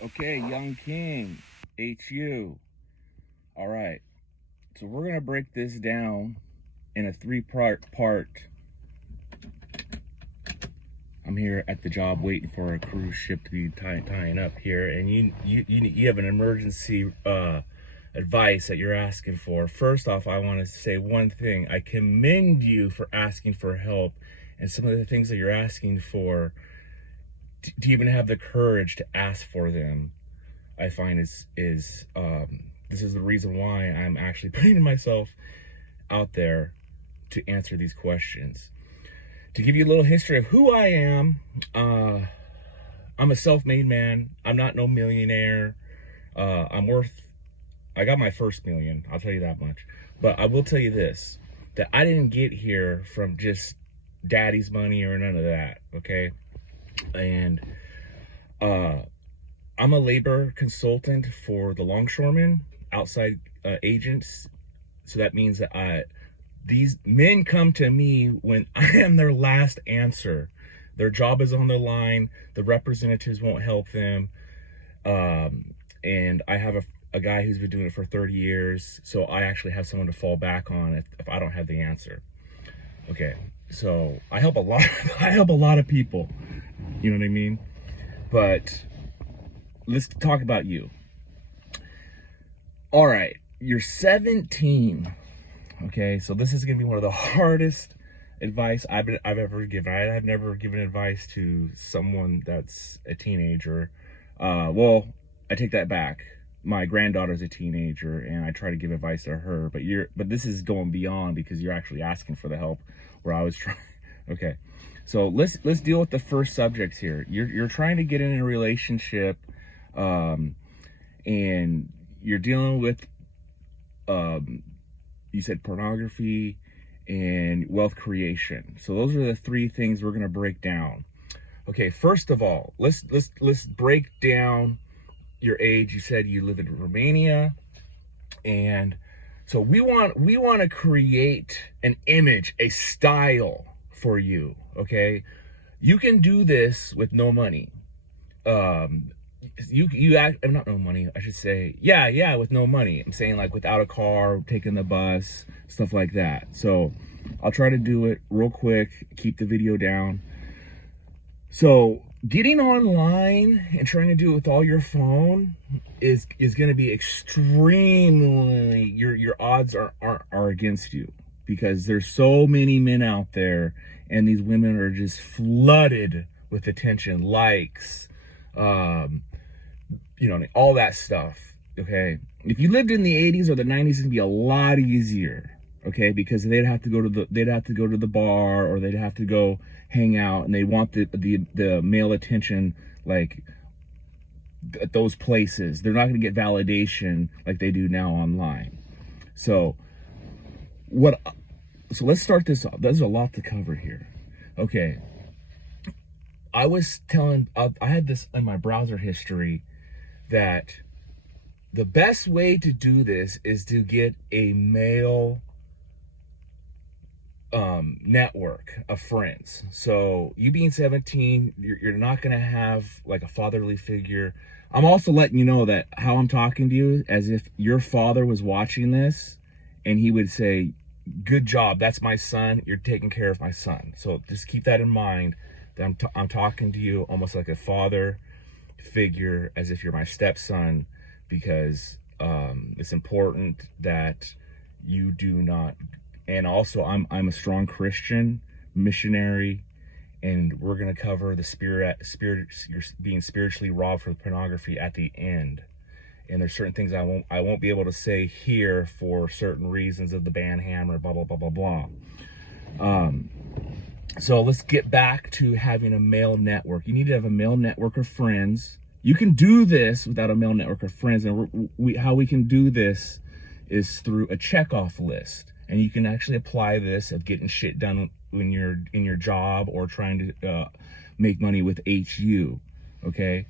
Okay, Young King, HU. All right, so we're gonna break this down in a three-part. I'm here at the job waiting for a cruise ship to be tying up here, and you have an emergency advice that you're asking for. First off, I want to say one thing. I commend you for asking for help, and some of the things that you're asking for, to even have the courage to ask for them, I find this is the reason why I'm actually putting myself out there to answer these questions. To give you a little history of who I am, I'm a self-made man. I'm not no millionaire. I got my first million, I'll tell you that much. But I will tell you this, that I didn't get here from just daddy's money or none of that, okay? And I'm a labor consultant for the longshoremen, outside agents. So that means that these men come to me when I am their last answer. Their job is on the line. The representatives won't help them. And I have a guy who's been doing it for 30 years. So I actually have someone to fall back on if I don't have the answer. Okay, so I help a lot. I help a lot of people. You know what I mean? But let's talk about you. All right, you're 17. Okay, so this is gonna be one of the hardest advice I've ever given. I've never given advice to someone that's a teenager. Well, I take that back. My granddaughter's a teenager, and I try to give advice to her. But this is going beyond, because you're actually asking for the help where I was trying. Okay, so let's deal with the first subjects here. You're trying to get in a relationship, and you're dealing with you said pornography and wealth creation. So those are the three things we're going to break down. Okay, first of all, let's break down your age. You said you live in Romania, and so we want to create an image, a style for you. Okay, you can do this with no money. Not no money, I should say. Yeah, with no money. I'm saying like without a car, taking the bus, stuff like that. So I'll try to do it real quick, keep the video down. So getting online and trying to do it with all your phone is going to be extremely, your odds are against you, because there's so many men out there, and these women are just flooded with attention, likes, all that stuff. Okay, if you lived in the 80s or the 90s, it'd be a lot easier. Okay, because they'd have to go to the bar, or they'd have to go hang out, and they want the male attention, like at those places. They're not going to get validation like they do now online. So let's start this off. There's a lot to cover here. Okay, I had this in my browser history, that the best way to do this is to get a male network of friends. So you being 17, you're not going to have like a fatherly figure. I'm also letting you know that how I'm talking to you, as if your father was watching this and he would say, good job, that's my son, you're taking care of my son. So just keep that in mind, that I'm talking to you almost like a father figure, as if you're my stepson, because it's important that you do not. And also, I'm a strong Christian missionary, and we're gonna cover the spirit. You're being spiritually robbed for pornography at the end. And there's certain things I won't be able to say here for certain reasons of the ban hammer, blah blah blah blah blah. So let's get back to having a male network. You need to have a male network of friends. You can do this without a male network of friends, and how we can do this is through a checkoff list. And you can actually apply this of getting shit done when you're in your job, or trying to make money with HU, okay?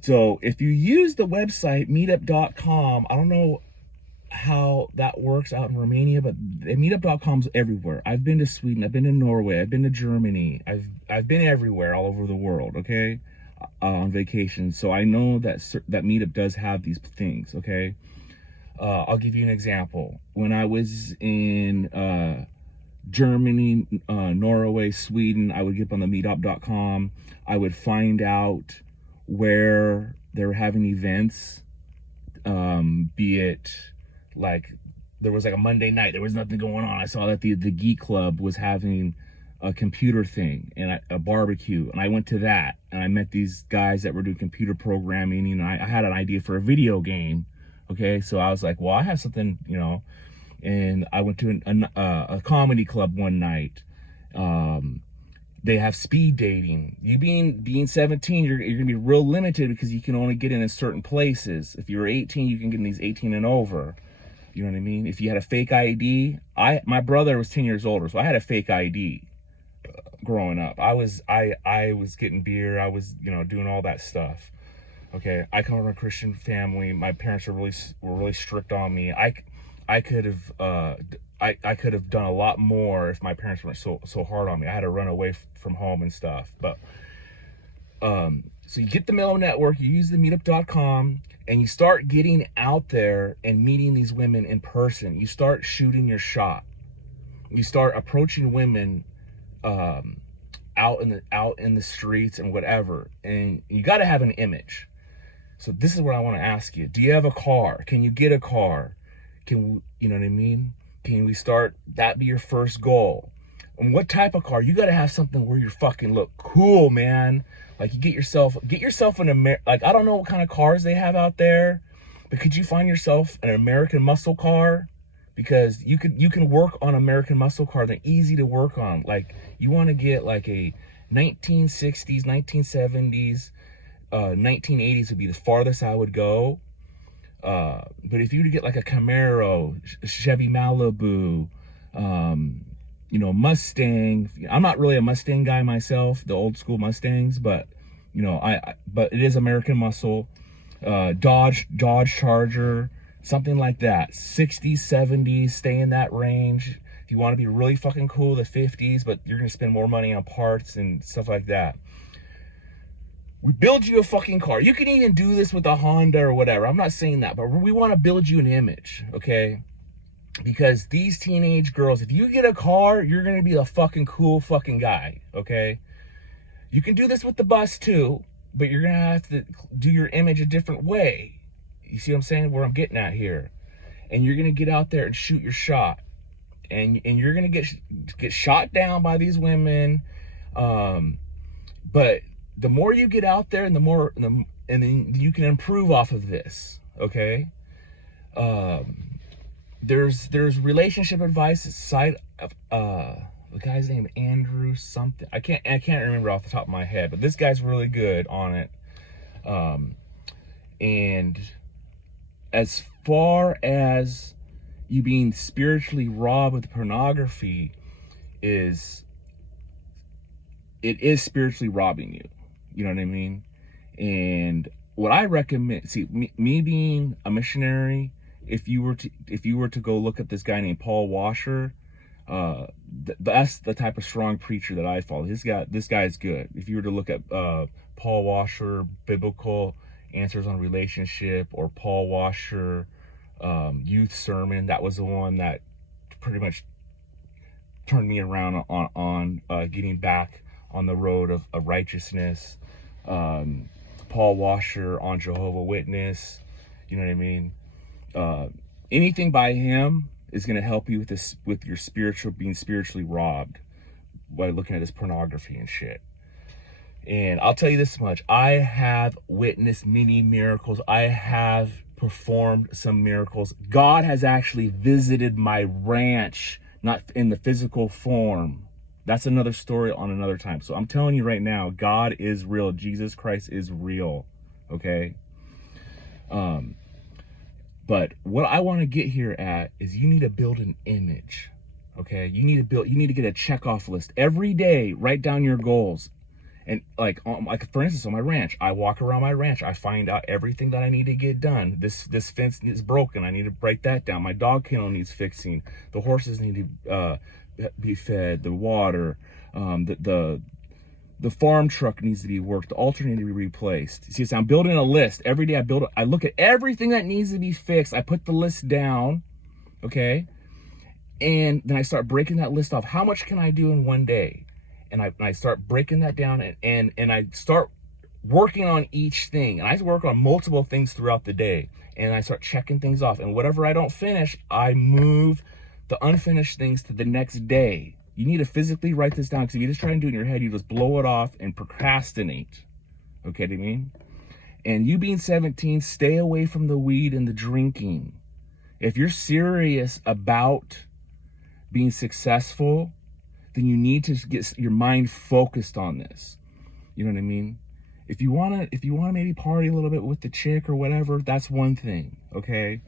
So if you use the website meetup.com, I don't know how that works out in Romania, but meetup.com's everywhere. I've been to Sweden, I've been to Norway, I've been to Germany, I've been everywhere, all over the world, okay? on vacation, so I know that that meetup does have these things. Okay, I'll give you an example. When I was in Germany, Norway, Sweden, I would get up on the meetup.com. I would find out where they were having events, be it like there was like a Monday night, there was nothing going on. I saw that the Geek Club was having a computer thing and a barbecue, and I went to that, and I met these guys that were doing computer programming, and I had an idea for a video game. Okay, so I was like, well, I have something, you know. And I went to a comedy club one night. They have speed dating. You being 17, you're gonna be real limited because you can only get in certain places. If you're 18, you can get in these 18 and over. You know what I mean? If you had a fake ID, my brother was 10 years older, so I had a fake ID growing up. I was getting beer. I was, you know, doing all that stuff. Okay, I come from a Christian family. My parents were really strict on me. I could have done a lot more if my parents weren't so hard on me. I had to run away from home and stuff. But so you get the Mellow Network, you use the meetup.com, and you start getting out there and meeting these women in person. You start shooting your shot. You start approaching women out in the streets and whatever. And you got to have an image. So this is what I want to ask you. Do you have a car? Can you get a car? You know what I mean? Can we start that be your first goal? And what type of car? You got to have something where you fucking look cool, man. Like you get yourself an like, I don't know what kind of cars they have out there, but could you find yourself an American muscle car? Because you can work on American muscle car. They're easy to work on. Like you want to get like a 1960s, 1970s, 1980s would be the farthest I would go. But if you were to get like a Camaro, Chevy Malibu, you know, Mustang. I'm not really a Mustang guy myself, the old school Mustangs, but you know, but it is American muscle. Dodge Charger, something like that. 60s, 70s, stay in that range. If you want to be really fucking cool, the 50s, but you're gonna spend more money on parts and stuff like that. We build you a fucking car. You can even do this with a Honda or whatever. I'm not saying that, but we want to build you an image, okay? Because these teenage girls, if you get a car, you're going to be a fucking cool fucking guy, okay? You can do this with the bus too, but you're going to have to do your image a different way. You see what I'm saying? Where I'm getting at here. And you're going to get out there and shoot your shot. And you're going to get shot down by these women. But the more you get out there, and and then you can improve off of this, okay? There's relationship advice side of the guy's name Andrew something. I can't remember off the top of my head, but this guy's really good on it. And as far as you being spiritually robbed with pornography, it is spiritually robbing you. You know what I mean? And what I recommend, see, me being a missionary, if you were to go look at this guy named Paul Washer, that's the type of strong preacher that I follow. This guy is good. If you were to look at Paul Washer, Biblical Answers on Relationship, or Paul Washer, Youth Sermon, that was the one that pretty much turned me around on getting back on the road of righteousness. Paul Washer on Jehovah Witness, you know what I mean? Anything by him is going to help you with your being spiritually robbed by looking at this pornography and shit. And I'll tell you this much: I have witnessed many miracles. I have performed some miracles. God has actually visited my ranch, not in the physical form. That's another story on another time. So I'm telling you right now, God is real. Jesus Christ is real. Okay? But what I want to get here at is you need to build an image. Okay? You need to get a checkoff list. Every day, write down your goals. And like for instance, on my ranch, I walk around my ranch. I find out everything that I need to get done. This fence is broken. I need to break that down. My dog kennel needs fixing. The horses need to be fed. The water, the The farm truck needs to be worked. The alternator needs to be replaced. See, so I'm building a list. Every day I look at everything that needs to be fixed. I put the list down, okay? And then I start breaking that list off. How much can I do in one day? And I start breaking that down, and I start working on each thing. And I work on multiple things throughout the day. And I start checking things off. And whatever I don't finish, I move the unfinished things to the next day. You need to physically write this down, because if you just try and do it in your head, you just blow it off and procrastinate. Okay, what I mean? And you being 17, stay away from the weed and the drinking. If you're serious about being successful, then you need to get your mind focused on this. You know what I mean? If you wanna maybe party a little bit with the chick or whatever, that's one thing, okay?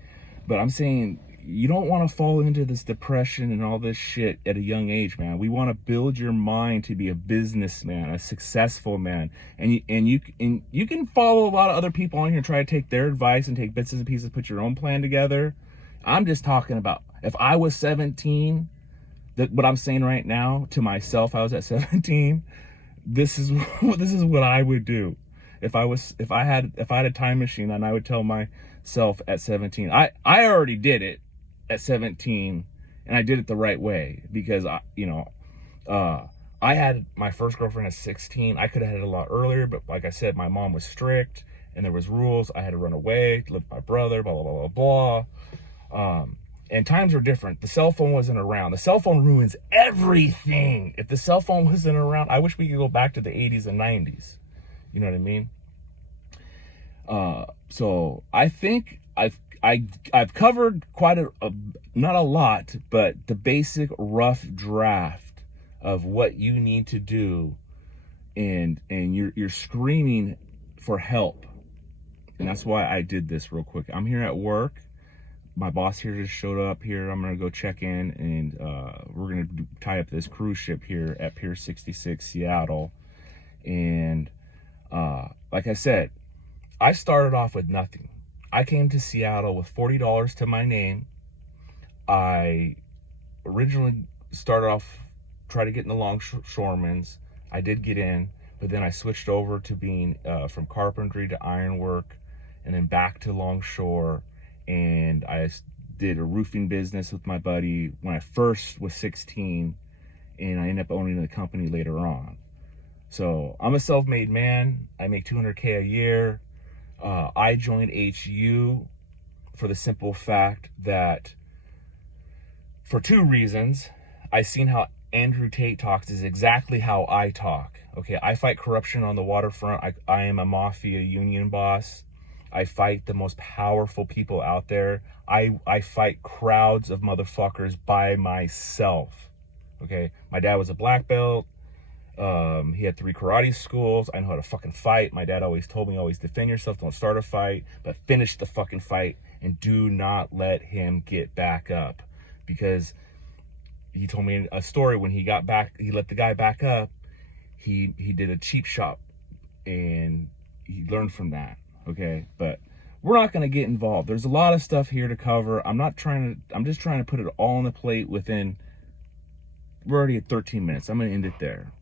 But I'm saying you don't want to fall into this depression and all this shit at a young age, man. We want to build your mind to be a businessman, a successful man, and you can follow a lot of other people on here and try to take their advice and take bits and pieces, put your own plan together. I'm just talking about if I was 17, what I'm saying right now to myself, I was at 17. This is what I would do if I had a time machine, and I would tell myself at 17. I already did it at 17, and I did it the right way, because I had my first girlfriend at 16. I could have had it a lot earlier, but like I said, my mom was strict and there was rules. I had to run away, live with my brother, blah blah blah blah blah. And times were different. The cell phone wasn't around. The cell phone ruins everything. If the cell phone wasn't around, I wish we could go back to the 80s and 90s. You know what I mean? So I think I've covered quite not a lot, but the basic rough draft of what you need to do, and you're screaming for help. And that's why I did this real quick. I'm here at work. My boss here just showed up here. I'm gonna go check in, and we're gonna tie up this cruise ship here at Pier 66, Seattle. And like I said, I started off with nothing. I came to Seattle with $40 to my name. I originally started off trying to get in the longshoremen's. I did get in, but then I switched over to being from carpentry to ironwork, and then back to longshore. And I did a roofing business with my buddy when I first was 16, and I ended up owning the company later on. So I'm a self-made man. I make $200K a year. I joined HU for the simple fact that, for two reasons. I seen how Andrew Tate talks is exactly how I talk. Okay, I fight corruption on the waterfront. I am a mafia union boss. I fight the most powerful people out there. I fight crowds of motherfuckers by myself. Okay, my dad was a black belt. He had 3 karate schools. I know how to fucking fight. My dad always told me, always defend yourself, don't start a fight, but finish the fucking fight, and do not let him get back up. Because he told me a story when he got back, he let the guy back up. He did a cheap shop, and he learned from that. Okay, but we're not going to get involved. There's a lot of stuff here to cover. I'm just trying to put it all on the plate within, we're already at 13 minutes. I'm going to end it there.